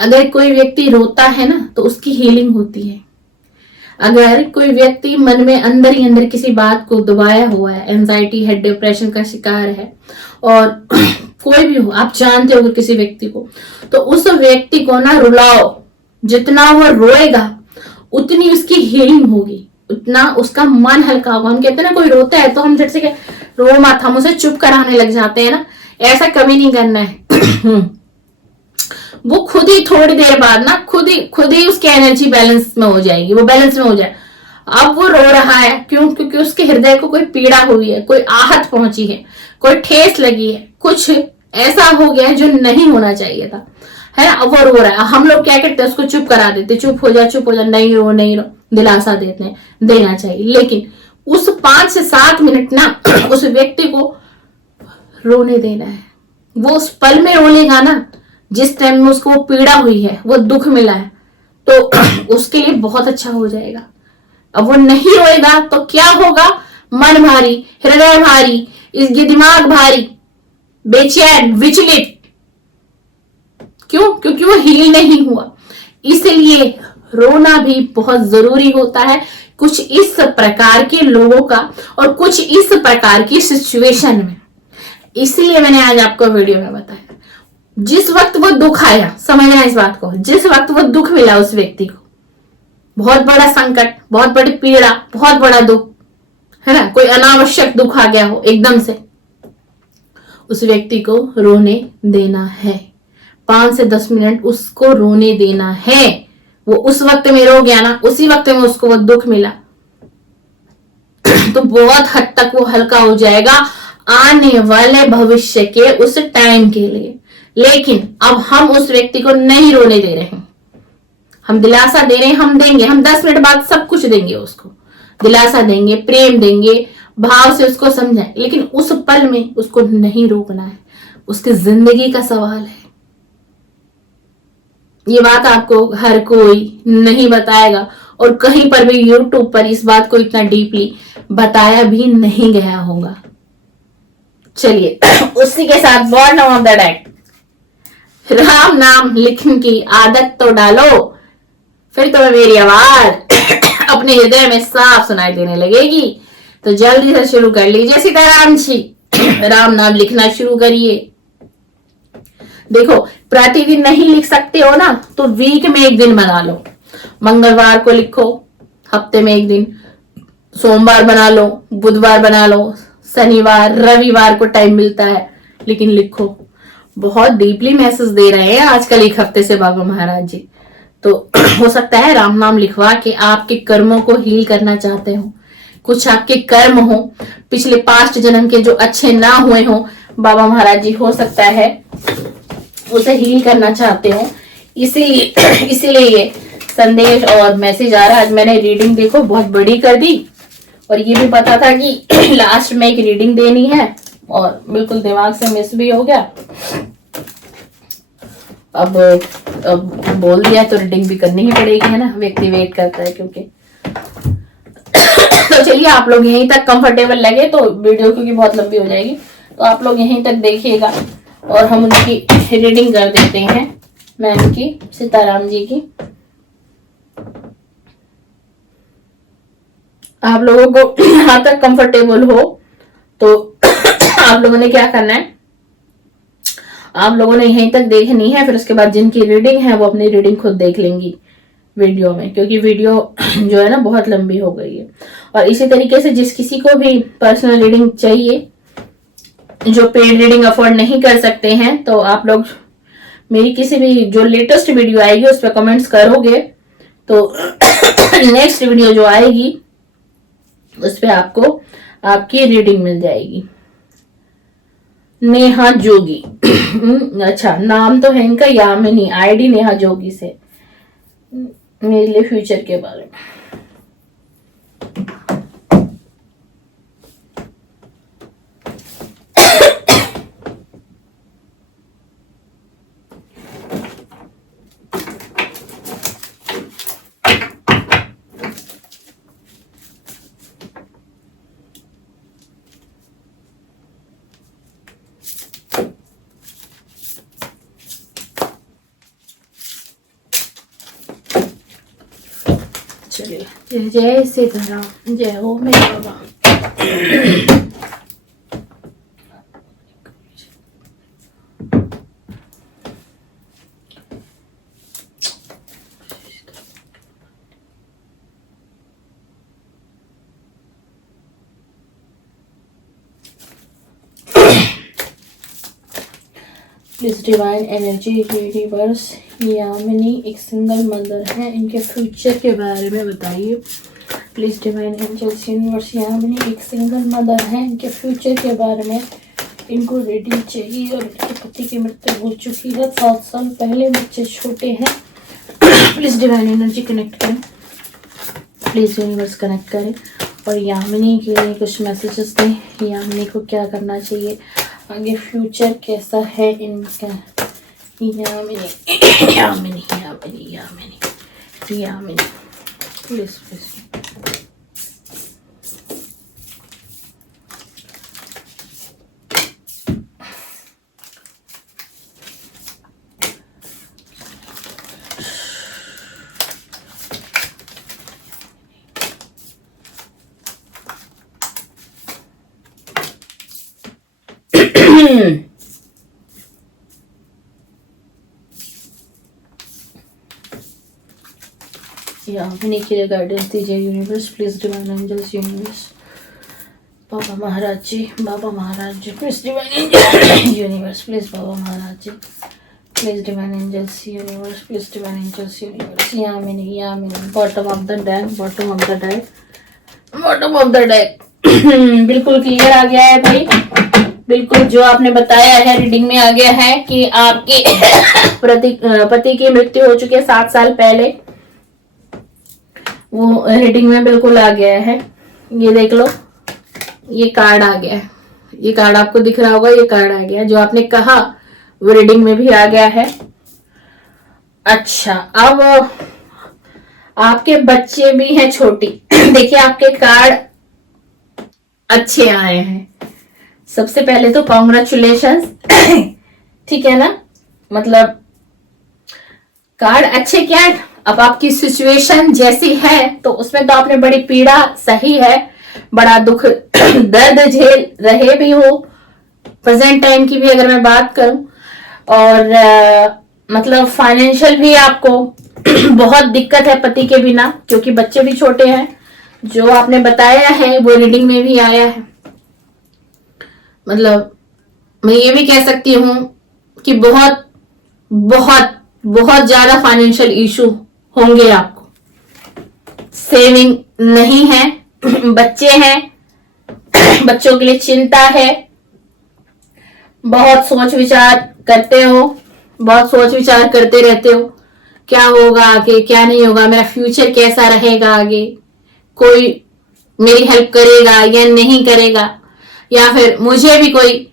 अगर कोई व्यक्ति रोता है ना तो उसकी हीलिंग होती है। अगर कोई व्यक्ति मन में अंदर ही अंदर किसी बात को दबाया हुआ है, एंजाइटी है, डिप्रेशन का शिकार है, और कोई भी हो, आप जानते हो किसी व्यक्ति को, तो उस व्यक्ति को ना रुलाओ, जितना वो रोएगा उतनी उसकी हीलिंग होगी, उतना उसका मन हल्का होगा। हम कहते हैं ना, कोई रोता है तो हम झट से रो मत, हम उसे चुप कराने लग जाते हैं ना, ऐसा कभी नहीं करना है। वो खुद ही थोड़ी देर बाद ना खुद ही उसकी एनर्जी बैलेंस में हो जाएगी, वो बैलेंस में हो जाए। अब वो रो रहा है क्यों? क्योंकि उसके हृदय को कोई पीड़ा हुई है, कोई आहत पहुंची है, कोई ठेस लगी है, कुछ ऐसा हो गया है जो नहीं होना चाहिए था, है ना। अब वो रो रहा है, हम लोग क्या करते हैं, उसको चुप करा देते, चुप हो जा, नहीं रो नहीं रो, दिलासा देते हैं, देना चाहिए। लेकिन उस 5 से 7 मिनट ना उस व्यक्ति को रोने देना है। वो उस पल में रो लेगा ना जिस टाइम में उसको वो पीड़ा हुई है, वो दुख मिला है, तो उसके लिए बहुत अच्छा हो जाएगा। अब वो नहीं रोएगा तो क्या होगा? मन भारी, हृदय भारी, ये दिमाग भारी, बेचैन, विचलित। क्यों? क्योंकि वो हील नहीं हुआ। इसलिए रोना भी बहुत जरूरी होता है, कुछ इस प्रकार के लोगों का और कुछ इस प्रकार की सिचुएशन में। इसलिए मैंने आज आपको वीडियो में बताया, जिस वक्त वो दुख आया, समझना इस बात को, जिस वक्त वो दुख मिला उस व्यक्ति को, बहुत बड़ा संकट, बहुत बड़ी पीड़ा, बहुत बड़ा दुख, है ना, कोई अनावश्यक दुख आ गया हो एकदम से, उस व्यक्ति को रोने देना है। 5 से 10 मिनट उसको रोने देना है। वो उस वक्त में रो गया ना, उसी वक्त में उसको वो दुख मिला, तो बहुत हद तक वो हल्का हो जाएगा आने वाले भविष्य के उस टाइम के लिए। लेकिन अब हम उस व्यक्ति को नहीं रोने दे रहे हैं, हम दिलासा दे रहे हैं, हम देंगे, हम 10 मिनट बाद सब कुछ देंगे, उसको दिलासा देंगे, प्रेम देंगे, भाव से उसको समझाएं। लेकिन उस पल में उसको नहीं रोकना है, उसकी जिंदगी का सवाल है। ये बात आपको हर कोई नहीं बताएगा, और कहीं पर भी यूट्यूब पर इस बात को इतना डीपली बताया भी नहीं गया होगा। चलिए उसी के साथ bottom of the deck, Ram नाम लिखने की आदत तो डालो, फिर तुम्हें मेरी आवाज अपने हृदय में साफ सुनाई देने लगेगी। तो जल्दी से शुरू कर लीजिए सीताराम जी, राम नाम लिखना शुरू करिए। देखो, प्रतिदिन नहीं लिख सकते हो ना, तो वीक में एक दिन बना लो। मंगलवार को लिखो, हफ्ते में एक दिन, सोमवार बना लो, बुधवार बना लो, शनिवार रविवार को टाइम मिलता है, लेकिन लिखो। बहुत डीपली मैसेज दे रहे हैं आजकल एक हफ्ते से बाबा महाराज जी। तो हो सकता है राम नाम लिखवा के आपके कर्मों को हील करना चाहते हो, कुछ आपके कर्म हो पिछले पास्ट जन्म के जो अच्छे ना हुए हो, बाबा महाराज जी हो सकता है उसे हील करना चाहते हो। इसीलिए ये संदेश और मैसेज आ रहा है। आज मैंने रीडिंग देखो बहुत बड़ी कर दी, और ये भी पता था कि लास्ट में एक रीडिंग देनी है, और बिल्कुल दिमाग से मिस भी हो गया। अब बोल दिया तो रीडिंग भी करनी ही पड़ेगी, है ना, व्यक्ति वेट करता है क्योंकि। तो चलिए, आप लोग यहीं तक कंफर्टेबल लगे तो वीडियो क्योंकि बहुत लंबी हो जाएगी, तो आप लोग यहीं तक देखिएगा और हम उनकी रीडिंग कर देते हैं, मैम की, सीताराम जी की। आप लोगों को यहाँ तक कंफर्टेबल हो तो आप लोगों ने क्या करना है, आप लोगों ने यहीं तक देखनी है, फिर उसके बाद जिनकी रीडिंग है वो अपनी रीडिंग खुद देख लेंगी वीडियो में, क्योंकि वीडियो जो है ना बहुत लंबी हो गई है। और इसी तरीके से जिस किसी को भी पर्सनल रीडिंग चाहिए, जो पेड रीडिंग अफोर्ड नहीं कर सकते हैं, तो आप लोग मेरी किसी भी जो लेटेस्ट वीडियो आएगी उस पर कमेंट्स करोगे तो नेक्स्ट वीडियो जो आएगी उस पर आपको आपकी रीडिंग मिल जाएगी। नेहा जोगी अच्छा, नाम तो है इनका यामिनी, आईडी नेहा जोगी से, मेरे लिए फ्यूचर के बारे में। चलिए, जय सीताराम, जय हो मेरे बाबा। Please divine energy universe, Yamini एक सिंगल मदर है, इनके फ्यूचर के बारे में बताइए। Please divine angels universe, Yamini एक सिंगल मदर है, इनके फ्यूचर के बारे में इनको रीडिंग चाहिए। और इनके पति की मृत्यु हो चुकी है 7 साल पहले, बच्चे छोटे हैं। प्लीज डिवाइन एनर्जी कनेक्ट करें, प्लीज यूनिवर्स कनेक्ट करें और यामिनी के लिए कुछ मैसेजेस दें। यामिनी को क्या करना चाहिए, आगे फ्यूचर कैसा है इनका। Yamini Yamini Yamini Yamini Yamini please please. यामिनी के लिए गाइडेंस दीजिए universe, please divine angels universe, बाबा महाराज जी, बाबा महाराज जी, प्लीज डिवाइन यूनिवर्स, प्लीज बाबा महाराज जी, please divine angels universe, please divine angels universe. Yamini Yamini, bottom of the deck, bottom of the deck, bottom of the deck. बिल्कुल क्लियर आ गया है भाई, बिल्कुल जो आपने बताया है रीडिंग में आ गया है कि आपके पति की मृत्यु हो चुकी है 7 साल पहले, वो रीडिंग में बिल्कुल आ गया है। ये देख लो, ये कार्ड आ गया है, ये कार्ड आपको दिख रहा होगा, ये कार्ड आ गया है, जो आपने कहा वो रीडिंग में भी आ गया है। अच्छा, अब आपके बच्चे भी हैं छोटी। देखिए आपके कार्ड अच्छे आए हैं। सबसे पहले तो कॉन्ग्रेचुलेशंस, ठीक है ना, मतलब कार्ड अच्छे क्या है। अब आपकी सिचुएशन जैसी है तो उसमें तो आपने बड़ी पीड़ा सही है, बड़ा दुख दर्द झेल रहे भी हो। प्रेजेंट टाइम की भी अगर मैं बात करूं, और मतलब फाइनेंशियल भी आपको बहुत दिक्कत है पति के बिना, क्योंकि बच्चे भी छोटे हैं। जो आपने बताया है वो रीडिंग में भी आया है। मतलब मैं ये भी कह सकती हूँ कि बहुत बहुत बहुत ज्यादा फाइनेंशियल इशू होंगे आपको, सेविंग नहीं है, बच्चे हैं, बच्चों के लिए चिंता है, बहुत सोच विचार करते हो, बहुत सोच विचार करते रहते हो, क्या होगा आगे, क्या नहीं होगा, मेरा फ्यूचर कैसा रहेगा आगे, कोई मेरी हेल्प करेगा या नहीं करेगा, या फिर मुझे भी कोई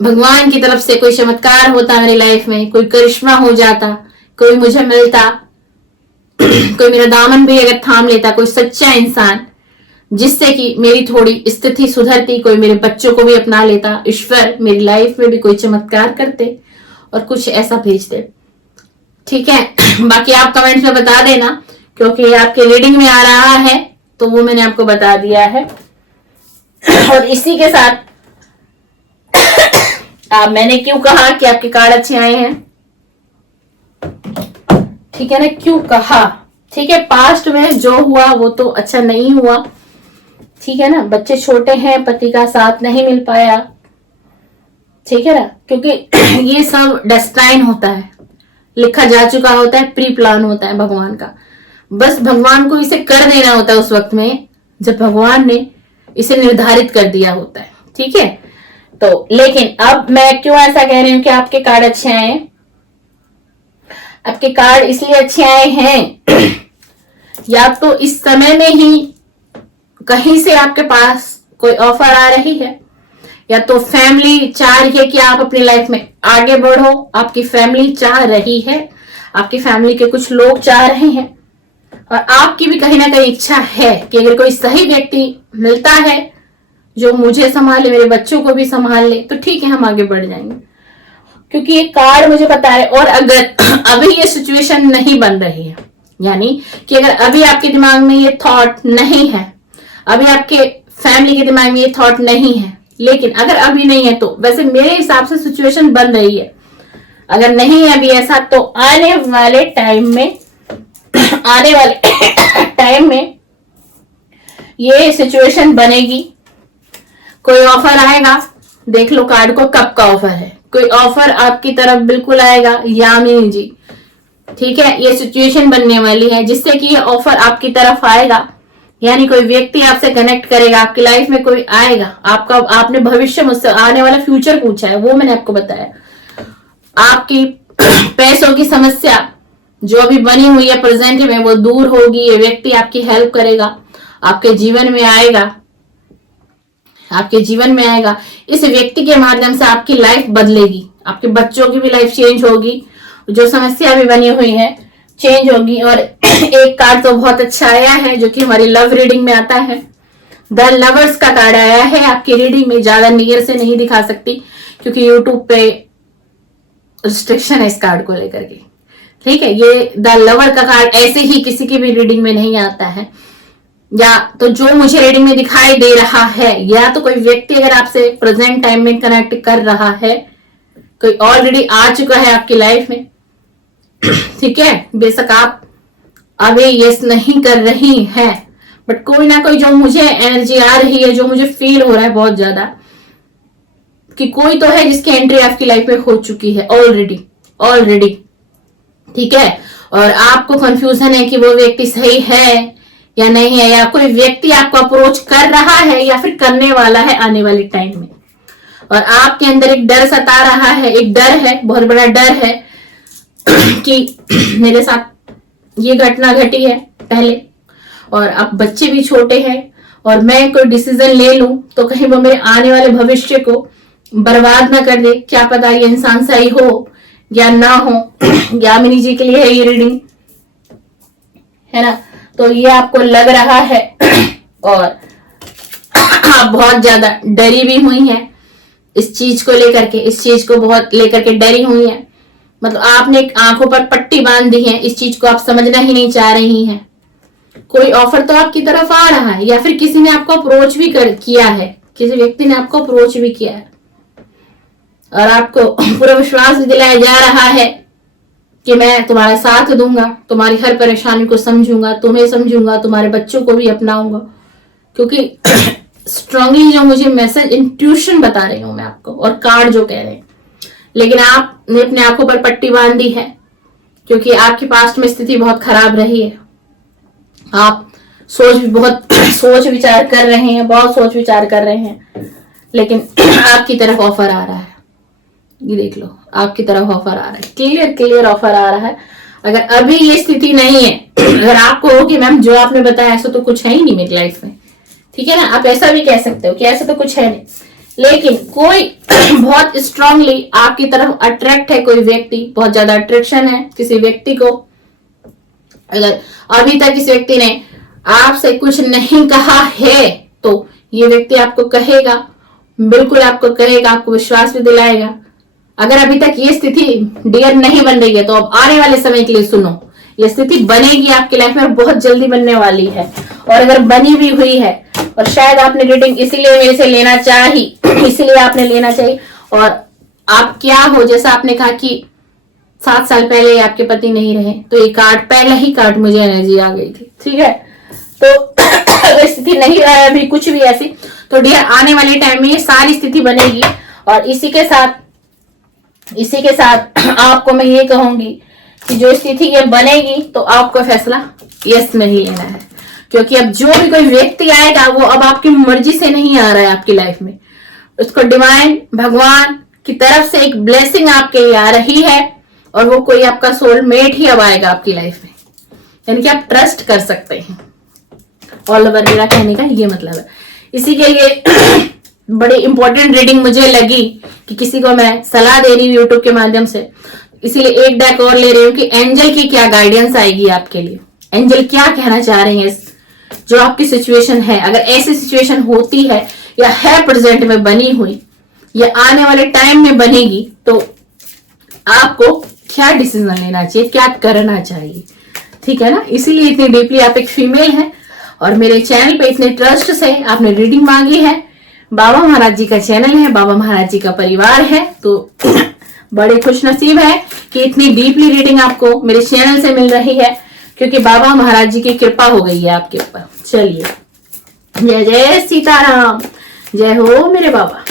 भगवान की तरफ से कोई चमत्कार होता मेरी लाइफ में, कोई करिश्मा हो जाता, कोई मुझे मिलता, कोई मेरा दामन भी अगर थाम लेता, कोई सच्चा इंसान जिससे कि मेरी थोड़ी स्थिति सुधरती, कोई मेरे बच्चों को भी अपना लेता, ईश्वर मेरी लाइफ में भी कोई चमत्कार करते और कुछ ऐसा भेज दे। ठीक है, बाकी आप कमेंट्स में बता देना, क्योंकि आपके रीडिंग में आ रहा है तो वो मैंने आपको बता दिया है। और इसी के साथ मैंने क्यों कहा कि आपके कार्ड अच्छे आए हैं, ठीक है ना, क्यों कहा, ठीक है। पास्ट में जो हुआ वो तो अच्छा नहीं हुआ, ठीक है ना। बच्चे छोटे हैं, पति का साथ नहीं मिल पाया, ठीक है ना, क्योंकि ये सब डेस्टाइन होता है, लिखा जा चुका होता है, प्री प्लान होता है भगवान का। बस भगवान को इसे कर देना होता है उस वक्त में जब भगवान ने इसे निर्धारित कर दिया होता है, ठीक है। तो लेकिन अब मैं क्यों ऐसा कह रही हूं कि आपके कार्ड अच्छे आए। आपके कार्ड इसलिए अच्छे आए हैं या तो इस समय में ही कहीं से आपके पास कोई ऑफर आ रही है, या तो फैमिली चाह रही है कि आप अपनी लाइफ में आगे बढ़ो, आपकी फैमिली चाह रही है, आपकी फैमिली के कुछ लोग चाह रहे हैं, और आपकी भी कहीं ना कहीं इच्छा है कि अगर कोई सही व्यक्ति मिलता है जो मुझे संभाले, मेरे बच्चों को भी संभाल ले, तो ठीक है, हम आगे बढ़ जाएंगे। क्योंकि ये कार्ड मुझे पता है। और अगर अभी ये सिचुएशन नहीं बन रही है, यानी कि अगर अभी आपके दिमाग में ये थॉट नहीं है, अभी आपके फैमिली के दिमाग में ये थॉट नहीं है, लेकिन अगर अभी नहीं है तो वैसे मेरे हिसाब से सिचुएशन बन रही है। अगर नहीं है अभी ऐसा, तो आने वाले टाइम में ये सिचुएशन बनेगी। कोई ऑफर आएगा, देख लो कार्ड को कब का ऑफर है, कोई ऑफर आपकी तरफ बिल्कुल आएगा यामिनी जी, ठीक है। ये सिचुएशन बनने वाली है जिससे कि ये ऑफर आपकी तरफ आएगा, यानी कोई व्यक्ति आपसे कनेक्ट करेगा, आपकी लाइफ में कोई आएगा। आपने भविष्य मुझसे आने वाला फ्यूचर पूछा है, वो मैंने आपको बताया। आपकी पैसों की समस्या जो अभी बनी हुई है प्रेजेंट में, वो दूर होगी। ये व्यक्ति आपकी हेल्प करेगा, आपके जीवन में आएगा, आपके जीवन में आएगा। इस व्यक्ति के माध्यम से आपकी लाइफ बदलेगी, आपके बच्चों की भी लाइफ चेंज होगी, जो समस्या भी बनी हुई है चेंज होगी। और एक कार्ड तो बहुत अच्छा आया है जो कि हमारी लव रीडिंग में आता है, द लवर्स का कार्ड आया है आपकी रीडिंग में। ज्यादा नियर से नहीं दिखा सकती क्योंकि यूट्यूब पे रिस्ट्रिक्शन है इस कार्ड को लेकर के, ठीक है। ये द लवर का कार्ड ऐसे ही किसी की भी रीडिंग में नहीं आता है, या तो जो मुझे रीडिंग में दिखाई दे रहा है, या तो कोई व्यक्ति अगर आपसे प्रेजेंट टाइम में कनेक्ट कर रहा है, कोई ऑलरेडी आ चुका है आपकी लाइफ में, ठीक है। बेशक आप अभी यस नहीं कर रही हैं, बट कोई ना कोई जो मुझे एनर्जी आ रही है, जो मुझे फील हो रहा है बहुत ज्यादा, कि कोई तो है जिसकी एंट्री आपकी लाइफ में हो चुकी है ऑलरेडी, ठीक है। और आपको कंफ्यूजन है कि वो व्यक्ति सही है या नहीं है, या कोई व्यक्ति आपको अप्रोच कर रहा है या फिर करने वाला है आने वाले टाइम में। और आपके अंदर एक डर सता रहा है, एक डर है, बहुत बड़ा डर है कि मेरे साथ ये घटना घटी है पहले, और अब बच्चे भी छोटे हैं, और मैं कोई डिसीजन ले लूं तो कहीं वो मेरे आने वाले भविष्य को बर्बाद ना कर दे। क्या पता ये इंसान सही हो या ना हो। यामिनी जी के लिए है ये रीडिंग, है ना। तो ये आपको लग रहा है और आप बहुत ज्यादा डरी भी हुई हैं इस चीज को लेकर के, इस चीज को बहुत लेकर के डरी हुई हैं। मतलब आपने एक आंखों पर पट्टी बांध दी है, इस चीज को आप समझना ही नहीं चाह रही हैं। कोई ऑफर तो आपकी तरफ आ रहा है, या फिर किसी ने आपको अप्रोच भी किया है, किसी व्यक्ति ने आपको अप्रोच भी किया है, और आपको पूरा विश्वास भी दिलाया जा रहा है कि मैं तुम्हारा साथ दूंगा, तुम्हारी हर परेशानी को समझूंगा, तुम्हें समझूंगा, तुम्हारे बच्चों को भी अपनाऊंगा। क्योंकि स्ट्रांगली जो मुझे मैसेज इंट्यूशन बता रही हूं मैं आपको, और कार्ड जो कह रहे हैं, लेकिन आपने अपने आंखों पर पट्टी बांध दी है क्योंकि आपकी पास्ट में स्थिति बहुत खराब रही है। आप सोच विचार कर रहे हैं, बहुत सोच विचार कर रहे हैं, लेकिन आपकी तरफ ऑफर आ रहा है। ये देख लो, आपकी तरफ ऑफर आ रहा है, क्लियर ऑफर आ रहा है। अगर अभी ये स्थिति नहीं है, अगर आपको हो कि मैम जो आपने बताया ऐसा तो कुछ है ही नहीं मेरी लाइफ में, ठीक है ना, आप ऐसा भी कह सकते हो कि ऐसा तो कुछ है नहीं, लेकिन कोई बहुत स्ट्रांगली आपकी तरफ अट्रैक्ट है, कोई व्यक्ति, बहुत ज्यादा अट्रैक्शन है किसी व्यक्ति को। अगर अभी तक इस व्यक्ति ने आपसे कुछ नहीं कहा है तो ये व्यक्ति आपको कहेगा, बिल्कुल आपको कहेगा, आपको विश्वास भी दिलाएगा। अगर अभी तक ये स्थिति डियर नहीं बन रही है तो अब आने वाले समय के लिए सुनो, ये स्थिति बनेगी आपकी लाइफ में, बहुत जल्दी बनने वाली है। और अगर बनी भी हुई है और शायद आपने रीडिंग इसीलिए मेरे से लेना चाही, इसीलिए आपने लेना चाहिए, और आप क्या हो, जैसा आपने कहा कि 7 साल पहले आपके पति नहीं रहे, तो ये कार्ड, पहला ही कार्ड मुझे एनर्जी आ गई थी, ठीक है। तो स्थिति नहीं रहा है अभी कुछ भी ऐसी, तो डियर आने वाले टाइम में ये सारी स्थिति बनेगी। और इसी के साथ आपको मैं ये कहूंगी कि जो स्थिति ये बनेगी तो आपको फैसला यस में ही लेना है, क्योंकि अब जो भी कोई व्यक्ति आएगा वो अब आपकी मर्जी से नहीं आ रहा है आपकी लाइफ में, उसको डिवाइन भगवान की तरफ से एक ब्लेसिंग आपके लिए आ रही है, और वो कोई आपका सोलमेट ही अब आएगा आपकी लाइफ में, यानी कि आप ट्रस्ट कर सकते हैं। ऑल ओवर मेरा कहने का ये मतलब है। इसी के लिए बड़ी इंपॉर्टेंट रीडिंग मुझे लगी कि किसी को मैं सलाह दे रही हूँ यूट्यूब के माध्यम से, इसीलिए एक डेक और ले रही हूँ कि एंजल की क्या गाइडेंस आएगी आपके लिए, एंजल क्या कहना चाह रहे हैं जो आपकी सिचुएशन है, अगर ऐसी सिचुएशन होती है या है प्रेजेंट में बनी हुई या आने वाले टाइम में बनेगी, तो आपको क्या डिसीजन लेना चाहिए, क्या करना चाहिए, ठीक है ना। इसीलिए इतनी डीपली आप एक फीमेल हैं और मेरे चैनल पे इतने ट्रस्ट से आपने रीडिंग मांगी है। बाबा महाराज जी का चैनल है, बाबा महाराज जी का परिवार है, तो बड़े खुश नसीब है कि इतनी डीपली रीडिंग आपको मेरे चैनल से मिल रही है, क्योंकि बाबा महाराज जी की कृपा हो गई है आपके ऊपर। चलिए, जय जय सीताराम, जय हो मेरे बाबा।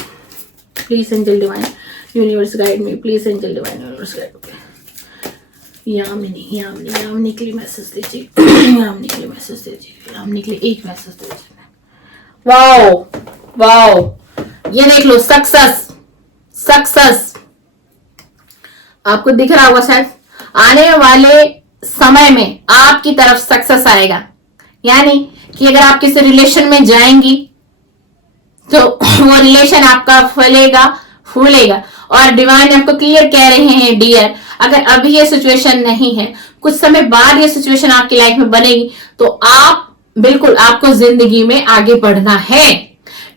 Please angel divine universe guide me, please angel divine universe guide me. Yamini के लिए मैसेज दीजिए, यामिनी के लिए मैसेज दीजिए, यामिनी के लिए एक मैसेज दीजिए। वाओ वाओ, ये देख लो, सक्सेस सक्सेस आपको दिख रहा होगा शायद, आने वाले समय में आपकी तरफ सक्सेस आएगा, यानी कि अगर आप किसी रिलेशन में जाएंगी तो वो रिलेशन आपका फलेगा फूलेगा। और डिवाइन आपको क्लियर कह रहे हैं डियर, अगर अभी ये सिचुएशन नहीं है, कुछ समय बाद ये सिचुएशन आपकी लाइफ में बनेगी, तो आप बिल्कुल, आपको जिंदगी में आगे बढ़ना है।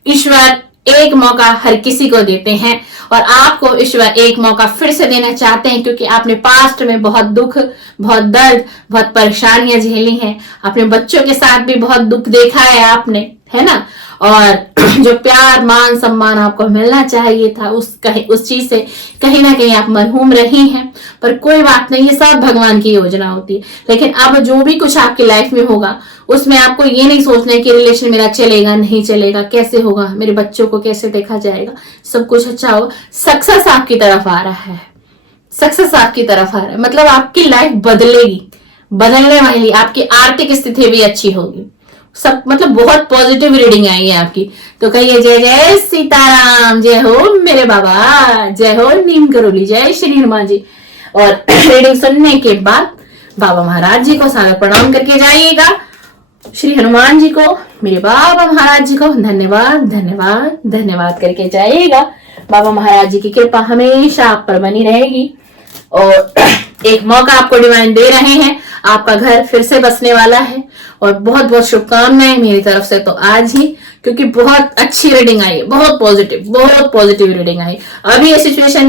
ईश्वर एक मौका हर किसी को देते हैं और आपको ईश्वर एक मौका फिर से देना चाहते हैं, क्योंकि आपने पास्ट में बहुत दुख, बहुत दर्द, बहुत परेशानियां झेली हैं, अपने बच्चों के साथ भी बहुत दुख देखा है आपने, है ना। और जो प्यार मान सम्मान आपको मिलना चाहिए था उस चीज से कहीं ना कहीं आप मरहूम रही हैं, पर कोई बात नहीं, ये सब भगवान की योजना होती है। लेकिन अब जो भी कुछ आपकी लाइफ में होगा उसमें आपको ये नहीं सोचना है कि रिलेशन मेरा चलेगा नहीं चलेगा, कैसे होगा, मेरे बच्चों को कैसे देखा जाएगा, सब कुछ अच्छा होगा। सक्सेस आपकी तरफ आ रहा है, सक्सेस आपकी तरफ आ रहा है, मतलब आपकी लाइफ बदलेगी, बदलने वाली, आपकी आर्थिक स्थिति भी अच्छी होगी, सब मतलब बहुत पॉजिटिव रीडिंग आई है आपकी। तो कहिए जय जय सीताराम, जय हो मेरे बाबा, जय हो नीम करोली, जय श्री हनुमान जी। और रीडिंग सुनने के बाद बाबा महाराज जी को सादर प्रणाम करके जाइएगा, श्री हनुमान जी को, मेरे बाबा महाराज जी को धन्यवाद धन्यवाद धन्यवाद करके जाइएगा। बाबा महाराज जी की कृपा हमेशा आप पर बनी रहेगी और एक मौका आपको डिवाइन दे रहे हैं, आपका घर फिर से बसने वाला है। और बहुत बहुत शुभकामनाएं मेरी तरफ से तो आज ही, क्योंकि बहुत अच्छी रीडिंग आई है, बहुत पॉजिटिव रीडिंग आई। अभी ये सिचुएशन